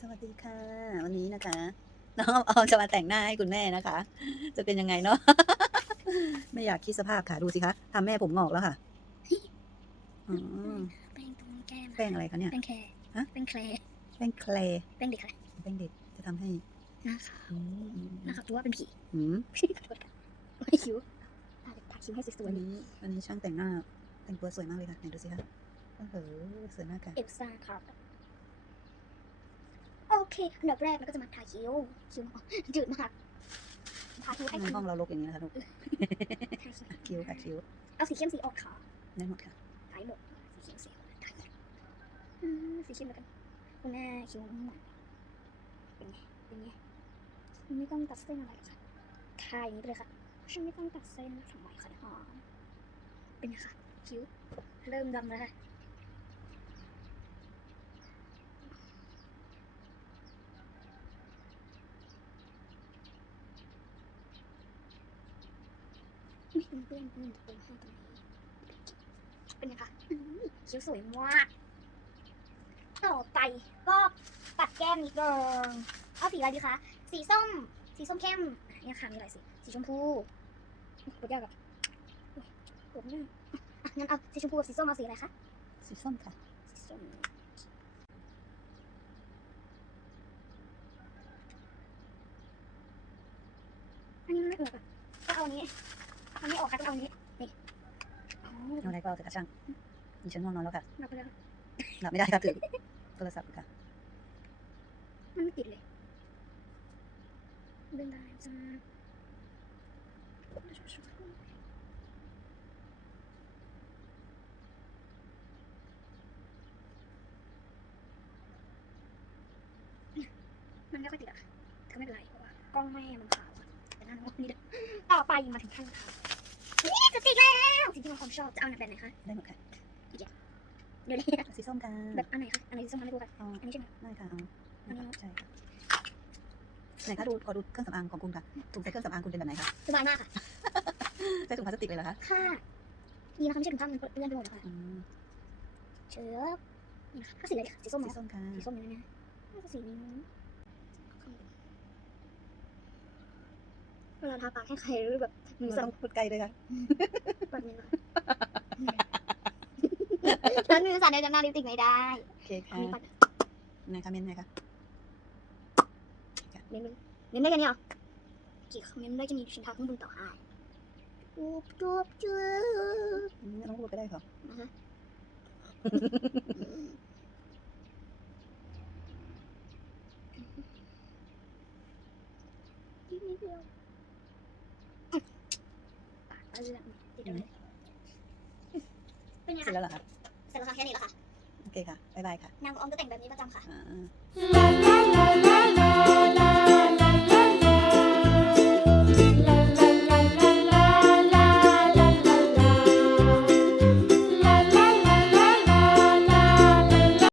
สวัสดีค่ะ วันนี้นะคะน้องออมจะมาแต่งหน้าให้คุณแม่นะคะ จะเป็นยังไงเนาะไม่อยากคิดสภาพค่ะ ดูสิคะทำแม่ผมงอกแล้วค่ะอืมแป้งตรงแก้มแป้งอะไรคะเนี่ยแป้งแคร์ฮะแป้งแคร์แป้งแคลร์แป้งเด็กค่ะแป้งเด็กจะทำให้หน้าขาวอืมหน้าขาวตัวว่าเป็นผีอืมขอโทษค่ะไม่คิ้วทาทาคิ้วให้สววัยนนี้วันนี้ช่างแต่งหน้าแต่งตัวสวยมากเลยค่ะไหนดูสิคะโอ้โหสวยมากค่ะๆเอลซ่าครับโอ เคอันดับแรกเราก็จะมาทาคิ้ว คิ้วอ๋อจืดมากทาคิ้วให้ทำไมมันห้องเรารกอย่างนี้นะคะลูกทาคิ้วคิ้วค่ะคิ้ว เอาสีเข้มสีออกขาวได้หมดค่ะทายหมดสีเข้มสีออกทายหมดอืมสีเข้มแล้วกันคุณแม่คิ้วหมดเป็นไงเป็นไงไม่ต้องตัดเส้นอะไรหรอกค่ะทาอย่างนี้ไปเลยค่ะฉันไม่ต้องตัดเส้นทำไมคะอ๋อเป็นไงคะคิ้วเริ่มดำแล้วค่ะ ไม่เป็นเพื่อนเพื่อนเป็นให้ตรงนี้เป็นไงคะอื้อหือคิ้วสวยมากต่อไปก็ปัดแก้มนิดนึงเอาสีอะไรดีคะสีส้ม สีส้มเข้มเนี่ยค่ะมีหลายสีสีชมพูกดยากอะอุ๊ยกดไม่ได้อะงั้นเอาสีชมพูกับสีส้มเอาสีอะไรคะสีส้มค่ะสีส้มอันนี้มันไม่ออกอะก็เอาอัน นี้เอาอันนี้ออกค่ะต้องเอาอันนี้ นี่อ๋อเอาอะไรก็เอาเถอะค่ะช่างดิฉันง่วงนอนแล้วค่ะนับไปแล้วหลับไม่ได้ค่ะตื่นโทรศัพท์อยู่ค่ะ มันไม่ติดเลยเดินได้จ้ามันไม่ค่อยติดอะแต่ก็ไม่เป็นไรเพราะว่ากล้องแม่มันขาวอะแต่หนั่นนี่เด้อต่อไปมาถึงขั้นขาว นี่จะติดแล้วสิ่งที่เราความชอบจะเอาแบบไหนคะได้หมดค่ะเดี๋ยวนี้สีส้มค่ะแบบอันไหนคะอันไหนที่ส้มอันไหนดูกันเอาอันนี้ใช่ไหมได้ค่ะเอานะคะใช่ค่ะไหนคะดูขอดูเครื่องสำอางของคุณค่ะถุงใส่เครื่องสำอางคุณเป็นแบบไหนคะสบายมากค่ะใช้ถุงพลาสติกเลยเหรอคะค่ะดีนะคะไม่ใช่ถุงผ้ามันเปื้อนไปหมดนะคะอืมเชิบนี่นะคะก็สีอะไรดีคะสีส้มสีเนาะส้มค่ะสีส้มนี่นะน่าจะสีนี้มั้ง เวลาทาปากให้ใครรู้แบบมือเราสั่นต้องพูดไกลเลยค่ะปากนี้นะนั้นมือสั่นเดี๋ยวจะหน้าลิปสติกไม่ได้โอเคค่ะมีปัดไหนคะเมนไหนคะเม้มเลยเม้มได้กันเนี่ยเหรอกี่คอมเมนต์ได้จะมีชิ้นทาข้างบนต่อให้จูบจูบจูบอืมไม่ต้องพูดก็ได้ค่ะนะคะนิดเดียวปาก เอาเรื่องติดเลยเป็นไงเสร็จคะแล้วเหรอคะเสร็จแล้วค่ะแค่นี้แล้วค่ะ โอเคค่ะ บ๊ายบายค่ะ นางออมจะแต่งแบบนี้ประจำค่ะ อ่า La la la la la